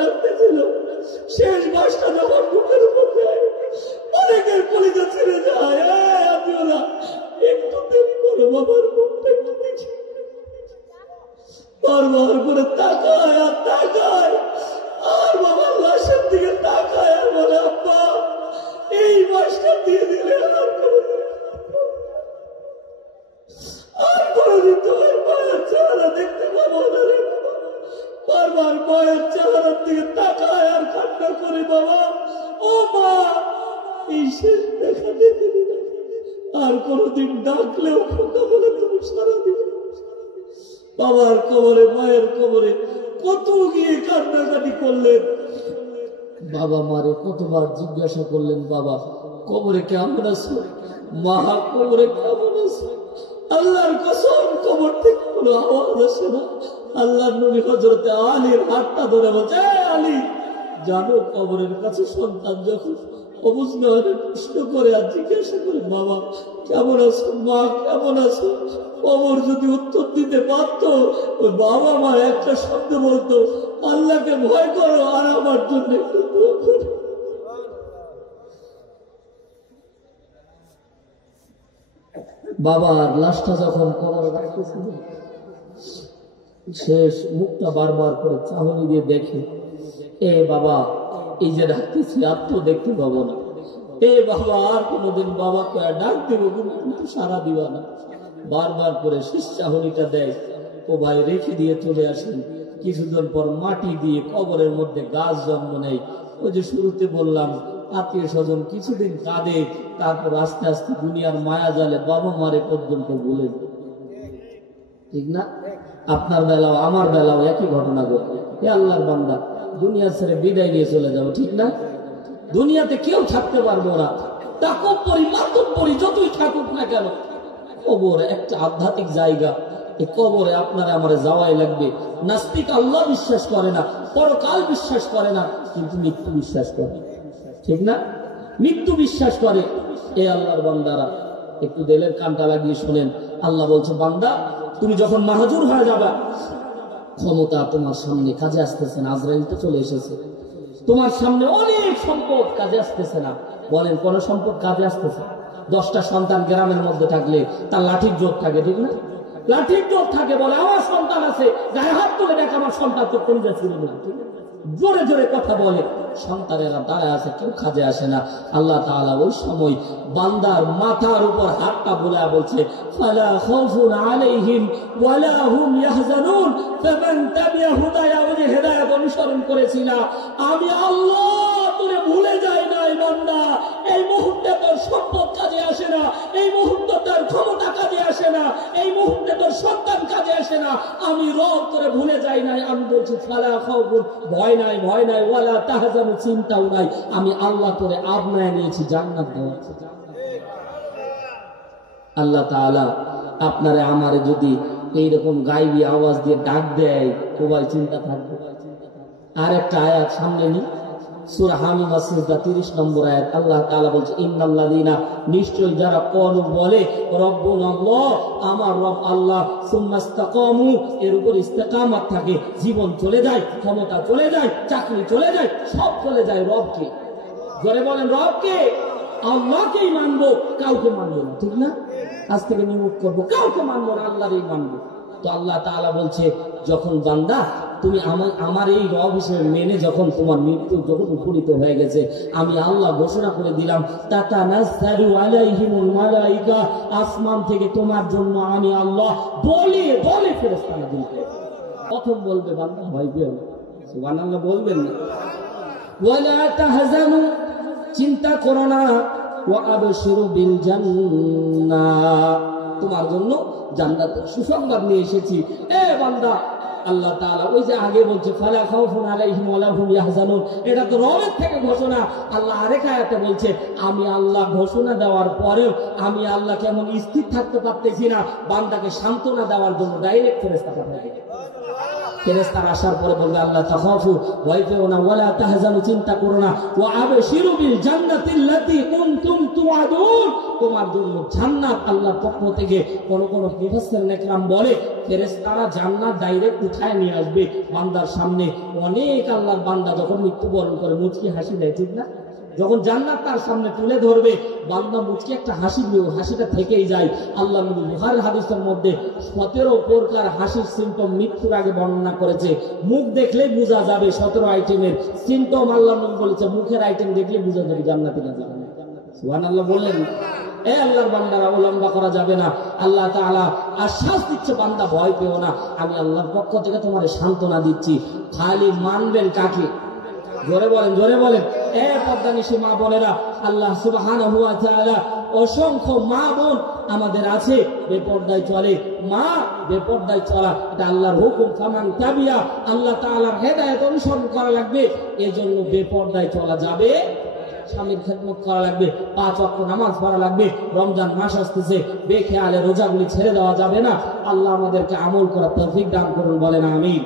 রাখতেছিল, শেষ মাসটা যখন বুকের উপর দেয় অনেকের কলিজা ছেড়ে যায়। ওরা একটু দেরি করো, বাবার মুখটা একটু দেখি। বারবার করে তাকায় আর তাকায়, আর বাবার লাশের দিকে তাকায় আর বলে, আব্বা এই মাসটা দিয়ে দিলে আর কোনদিন তোমার মায়ের চেহারা দেখতে পাবো না রে বাবা। বারবার মায়ের চেহারার দিকে তাকায় আর কান্না করে, বাবা ও মা এই শেষ দেখা দেখে দিলে আর কোনদিন ডাকলেও খোকা বলে তুমি সারা দিবে। বাবার কবরে মায়ের কবরে কত গিয়ে কান্নাকাটি করলেন, বাবা মারে কতবার জিজ্ঞাসা করলেন, বাবা কবরে কেমন আছো, মা কবরে কেমন আছো। আল্লাহর কসম কবর থেকে কোনো আওয়াজ আসে না। আল্লাহর নবী হযরতে আলীর হাতটা ধরে বলছে, আলী জানো কবরের কাছে সন্তান যখন অবুঝ না হলে প্রশ্ন করে আর জিজ্ঞাসা করে, বাবা কেমন আছো, মা কেমন আছো, কবর যদি উত্তর দিতে পারতো, ওই বাবা মা একটা শব্দ বলতো, আল্লাহকে ভয় করো আর আমার জন্য একটু দোয়া করো। বাবার লাশটা যখন কবরে রাখতেছিল, শেষ মুখটা বারবার করে চাহনি দিয়ে দেখে, এ বাবা এই যে রাখতেছি আর তো দেখতে পাবো না, এ বাবা আর কোনোদিন বাবা কয়ে ডাক দেবো কিন্তু সারা দিবা না। বারবার করে শেষ চাহনিটা দেয়, ও ভাই রেখে দিয়ে চলে আসেন। কিছুদিন পর মাটি দিয়ে কবরের মধ্যে গাছ জন্ম নেয়। ওই যে শুরুতে বললাম আত্মীয় স্বজন কিছুদিন কাঁদে, তারপর আস্তে আস্তে দুনিয়ার মায়া জালে বাবা মারে পর্যন্ত ভুলে, ঠিক না? আপনার বেলাও আমার বেলাও একই ঘটনা ঘটে। এ আল্লাহর বান্দা দুনিয়া ছেড়ে বিদায় নিয়ে চলে যাবো, ঠিক না? দুনিয়াতে কেউ থাকতে পারবো না, তাকব্বরি মাতব্বরি যতই থাকুক না কেন, কবর একটা আধ্যাত্মিক জায়গা। এই কবরে আপনারা আমার যাওয়াই লাগবে। নাস্তিক আল্লাহ বিশ্বাস করে না, পরকাল বিশ্বাস করে না, কিন্তু মৃত্যু বিশ্বাস করে, ঠিক না? মৃত্যু বিশ্বাস করে। এ আল্লাহর বান্দারা একটু দিলের কানটা লাগিয়ে শোনেন। আল্লাহ বলছে, বান্দা তুমি যখন মাহজুর হয়ে যাবে, ক্ষমতা তোমার সামনে কাজে আসতেছে না, আজরাইল তো চলে এসেছে, তোমার সামনে অনেক সম্পদ কাজে আসতেছে না। বলেন কোন সম্পদ কাজে আসতেছে? 10টা সন্তান গ্রামের মধ্যে থাকলে তার লাঠির জোর থাকে, ঠিক না? লাঠির জোর থাকে, বলে আমার সন্তান আছে, গায়ে হাত তুলে দেখ আমার সন্তান তো কোন ছিল না, জোরে জোরে কথা বলে, সন্তানেরা দাঁড়ায় আছে, কেউ কাজে আসে না। আল্লাহ তাআলা ওই সময় বান্দার মাথার উপর হাতটা বুলায় বলছে, ফালা খাউফুন আলাইহিম ওয়ালা হুম ইয়াহজানুন ফামান তাবিআ হুদায়া, ওই যে হেদায়েত অনুসরণ করেছিল আমি আল্লাহ, তোরে ভুলে যাই নাই বান্দা। এই মুহূর্তে তোর সম্পদ কাজে আসে না, এই মুহূর্তে তোর ক্ষমতা কাজে আসে না, এই মুহূর্তে তোর সন্তান কাজে আসে না, আমি রব তোরে ভুলে যাই নাই। আমি বলছি ফালা খাউফুন, ভয় নাই, ভয় নাই, ওয়ালা তাহজানু, চিন্তাও নাই, আমি আল্লাহ তোরে আপনায় নিয়েছি, জান্নাত দেওয়া। আল্লাহ তাআলা আপনারে আমারে যদি এইরকম গাইবি আওয়াজ দিয়ে ডাক দেয়, সবাই চিন্তা থাকবে। আর একটা আয়াত সামনে নি, সূরা হামিম আসিফা 30 নম্বর আয়াত। আল্লাহ তাআলা বলছে, ইন্নাল্লাযীনা, নিশ্চয় যারা ক্বালু বলে রব্বুনাল্লাহ, আমার রব আল্লাহ, সুম্মা ইসতাকামু, এর উপর ইস্তেকামত থাকে, জীবন চলে যায়, ক্ষমতা চলে যায়, চাকরি চলে যায়, সব চলে যায়, রবকে জোরে বলেন, রবকে, আল্লাহকেই মানবো, কাউকে মানবো না, ঠিক না? আজ থেকে নিমুখ করবো, কাউকে মানবো না, আল্লাহরই মানবো। তো আল্লাহ তাআলা বলছে, যখন বান্দা তুমি আমার এই রব হিসেবে মেনে যখন তোমার মৃত্যু যখন উপনীত হয়ে গেছে, আমি আল্লাহ ঘোষণা করে দিলাম, তাতানাজ্জালু আলাইহিমুল মালাইকা, আসমান থেকে তোমার জন্য আমি আল্লাহ বলে বলে ফেরেশতা নাযিল করি। প্রথম বলবে বান্দা ভয় পেও না, সুবহানাল্লাহ বলবেন না, ওয়ালা তাহজানু, চিন্তা করো না, ওয়া আবশিরু বিল জান্নাহ, তোমার জন্য জান্নাতের সুসংবাদ নিয়ে এসেছি। এ বান্দা, আল্লাহ তাআলা ওই যে আগে বলছে ফালা খাউফুন আলাইহিম ওয়ালা হুম ইয়াহজানুন, এটা তো রবের থেকে ঘোষণা। আল্লাহ আরেক আয়াতে বলছে, আমি আল্লাহ ঘোষণা দেওয়ার পরেও আমি আল্লাহ কেমন স্থির থাকতে পারতেছি না, বান্দাকে সান্ত্বনা দেওয়ার জন্য ডাইরেক্ট ফেরেশতা পাঠাই। ফেরেশতারা আসার পরে বলবে আল্লাহ তাখাফু ভয় পেও না, ওয়ালা তাহজানু চিন্তা করো না, ওয়া আবশিরু বিল জান্নাতিল্লাতী কুনতুম তুআদুন, তোমার জন্য জান্নাত আল্লাহর পক্ষ থেকে। কোন মুফাসসির নেকরাম বলে ফেরেশতারা জান্নাত ডাইরেক্ট উঠায় নিয়ে আসবে বান্দার সামনে। অনেক আল্লাহর বান্দা যখন মৃত্যুবরণ করে মুচকি হাসি দেয়, ঠিক না? যখন জান্নাত তার সামনে তুলে ধরবে বান্দা মুচকি একটা হাসি দিও, হাসিটা থেকেই যায়। আল্লাহ নবী বুখারী হাদিসের মধ্যে 17 প্রকার হাসির সিম্পটম মৃত্যুর আগে বর্ণনা করেছে। মুখ দেখলে বোঝা যাবে 17 আইটেমের সিম্পটম আল্লাহ নবী বলেছে, মুখের আইটেম দেখলে বোঝা যাবে জান্নাতি না জান্নাতি। সুবহানাল্লাহ বললেন। এ আল্লাহর বান্দারা, লম্বা করা যাবে না। আল্লাহ তাআলা আশ্বাস দিচ্ছে, বান্দা ভয় পেও না, আমি আল্লাহর পক্ষ থেকে তোমার সান্ত্বনা দিচ্ছি। খালি মানবেন কাকে? জোরে বলেন, জোরে বলেন। এ পর্দানিশী মা বোনেরা, আল্লাহ সুবহানাহু ওয়া তাআলা অসংখ্য মা বোন আমাদের আছে বেপর্দায় চলে। মা বেপর্দায় চলা এটা আল্লাহর হুকুম। ফামান তাবিয়া, আল্লাহ তাআলার হেদায়েত অনুসরণ করা লাগবে। এজন্য বেপর্দায় চলা যাবে, স্বামীর খেদমত করা লাগবে, 5 ওয়াক্ত নামাজ পড়া লাগবে। রমজান মাস আসতেছে, বেখেয়ালে রোজাগুলি ছেড়ে দেওয়া যাবে না। আল্লাহ আমাদেরকে আমল করার তৌফিক দান করুন, বলেন আমিন।